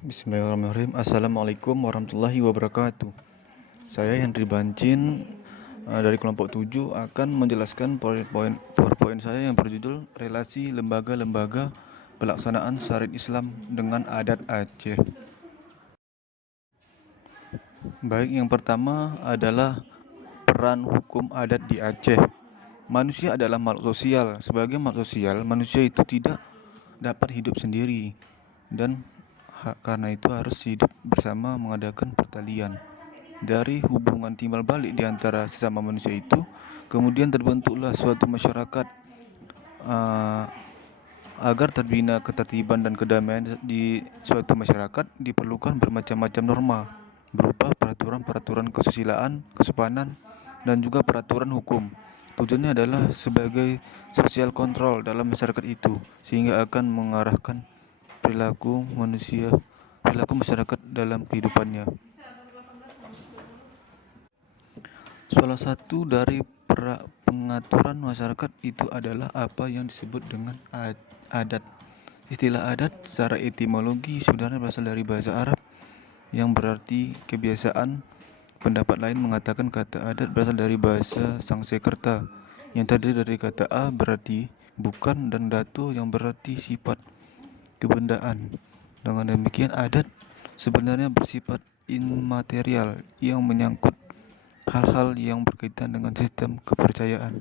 Bismillahirrahmanirrahim. Assalamualaikum warahmatullahi wabarakatuh. Saya Henry Bancin dari kelompok 7 akan menjelaskan PowerPoint saya yang berjudul Relasi Lembaga-Lembaga Pelaksanaan Syariat Islam dengan Adat Aceh. Baik, yang pertama adalah peran hukum adat di Aceh. Manusia adalah makhluk sosial. Sebagai makhluk sosial, manusia itu tidak dapat hidup sendiri dan karena itu harus hidup bersama mengadakan pertalian. Dari hubungan timbal balik di antara sesama manusia itu, kemudian terbentuklah suatu masyarakat. Agar terbina ketertiban dan kedamaian di suatu masyarakat, diperlukan bermacam-macam norma, berupa peraturan-peraturan kesusilaan, kesopanan, dan juga peraturan hukum. Tujuannya adalah sebagai social control dalam masyarakat itu, sehingga akan mengarahkan perilaku masyarakat dalam kehidupannya. Salah satu dari pengaturan masyarakat itu adalah apa yang disebut dengan adat. Istilah adat secara etimologi sebenarnya berasal dari bahasa Arab yang berarti kebiasaan. Pendapat lain mengatakan kata adat berasal dari bahasa Sangsekerta yang terdiri dari kata a berarti bukan dan datu yang berarti sifat kebendaan. Dengan demikian, adat sebenarnya bersifat immaterial yang menyangkut hal-hal yang berkaitan dengan sistem kepercayaan.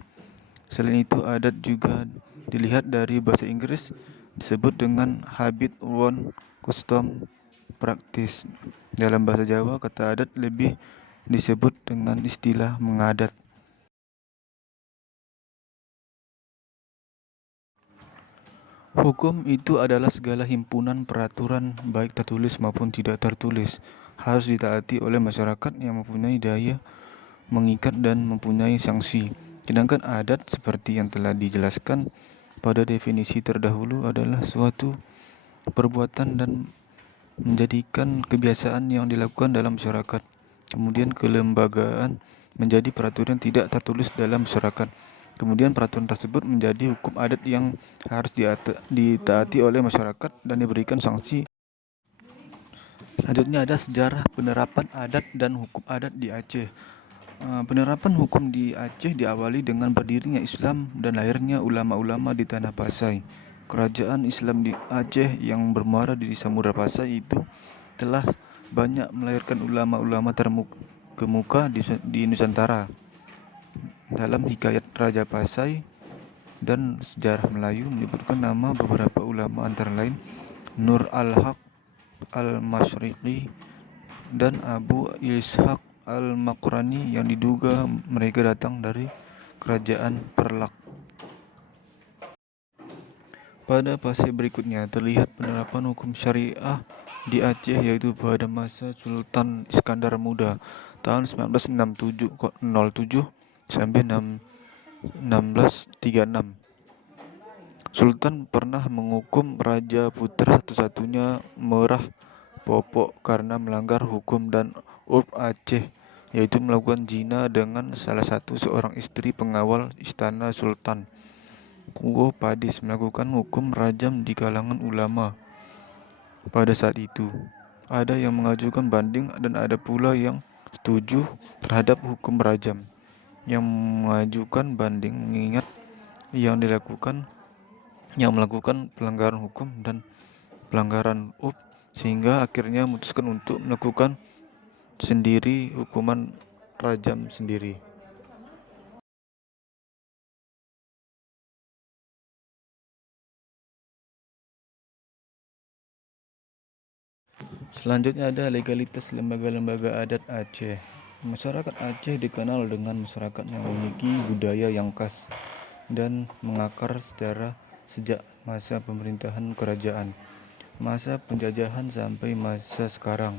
Selain itu, adat juga dilihat dari bahasa Inggris disebut dengan habit, wont, custom, practice. Dalam bahasa Jawa, kata adat lebih disebut dengan istilah mengadat. Hukum itu adalah segala himpunan peraturan baik tertulis maupun tidak tertulis, harus ditaati oleh masyarakat yang mempunyai daya mengikat dan mempunyai sanksi. Sedangkan adat seperti yang telah dijelaskan pada definisi terdahulu adalah suatu perbuatan dan menjadikan kebiasaan yang dilakukan dalam masyarakat. Kemudian kelembagaan menjadi peraturan tidak tertulis dalam masyarakat. Kemudian peraturan tersebut menjadi hukum adat yang harus ditaati oleh masyarakat dan diberikan sanksi. Selanjutnya ada sejarah penerapan adat dan hukum adat di Aceh. Penerapan hukum di Aceh diawali dengan berdirinya Islam dan lahirnya ulama-ulama di Tanah Pasai. Kerajaan Islam di Aceh yang bermuara di Samudra Pasai itu telah banyak melahirkan ulama-ulama terkemuka di Nusantara. Dalam hikayat Raja Pasai dan sejarah Melayu menyebutkan nama beberapa ulama antara lain Nur al-Haq al-Masyriqi dan Abu Ishaq al-Makrani yang diduga mereka datang dari kerajaan Perlak. Pada fase berikutnya terlihat penerapan hukum syariah di Aceh, yaitu pada masa Sultan Iskandar Muda tahun 1907 sampai 1636. Sultan pernah menghukum Raja Putra satu-satunya Merah Popok karena melanggar hukum dan urf Aceh, yaitu melakukan zina dengan salah satu seorang istri pengawal istana Sultan. Kuo Padis melakukan hukum rajam di kalangan ulama pada saat itu. Ada yang mengajukan banding dan ada pula yang setuju terhadap hukum rajam. Yang mengajukan banding mengingat yang melakukan pelanggaran hukum dan pelanggaran urf, sehingga akhirnya memutuskan untuk melakukan sendiri hukuman rajam sendiri. Selanjutnya ada legalitas lembaga-lembaga adat Aceh. Masyarakat Aceh dikenal dengan masyarakat yang memiliki budaya yang khas dan mengakar sejak masa pemerintahan kerajaan, masa penjajahan sampai masa sekarang.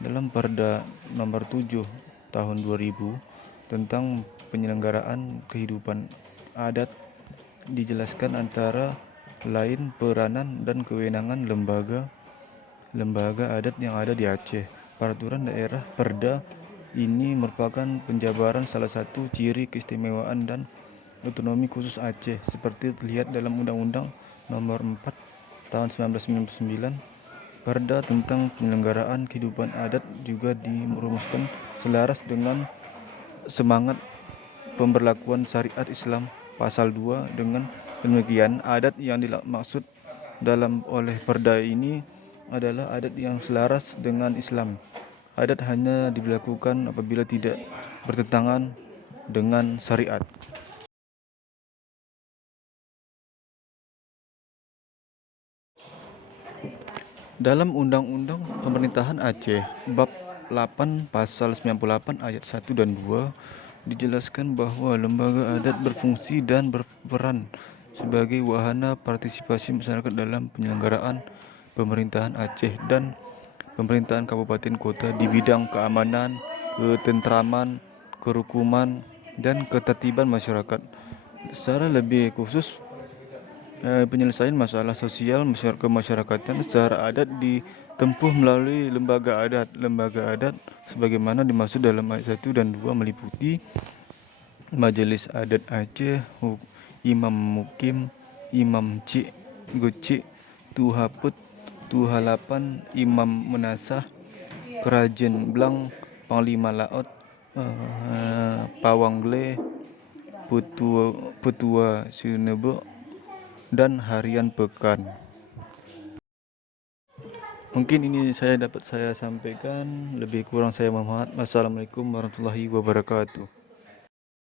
Dalam Perda Nomor 7 Tahun 2000 tentang penyelenggaraan kehidupan adat dijelaskan antara lain peranan dan kewenangan lembaga adat yang ada di Aceh. Peraturan daerah Perda ini merupakan penjabaran salah satu ciri keistimewaan dan otonomi khusus Aceh seperti terlihat dalam Undang-Undang Nomor 4 Tahun 1999 Perda tentang penyelenggaraan kehidupan adat juga dirumuskan selaras dengan semangat pemberlakuan syariat Islam pasal 2. Dengan demikian, adat yang dimaksud dalam oleh perda ini adalah adat yang selaras dengan Islam. Adat hanya diberlakukan apabila tidak bertentangan dengan syariat. Dalam Undang-Undang Pemerintahan Aceh Bab 8 Pasal 98 ayat 1 dan 2 dijelaskan bahwa lembaga adat berfungsi dan berperan sebagai wahana partisipasi masyarakat dalam penyelenggaraan pemerintahan Aceh dan pemerintahan kabupaten kota di bidang keamanan, ketentraman, kerukuman, dan ketertiban masyarakat. Secara lebih khusus, penyelesaian masalah sosial kemasyarakatan secara adat ditempuh melalui lembaga adat. Lembaga adat sebagaimana dimaksud dalam ayat 1 dan 2 meliputi Majelis Adat Aceh, Imam Mukim, Imam Cik, Gucik, Tuhaput, Tuhalapan, Imam Menasah, Kerajen Blang, Panglima Laut, Pawang Petua Sinebek, dan Harian Pekan. Mungkin ini dapat saya sampaikan, lebih kurang saya mohon maaf. Wassalamualaikum warahmatullahi wabarakatuh.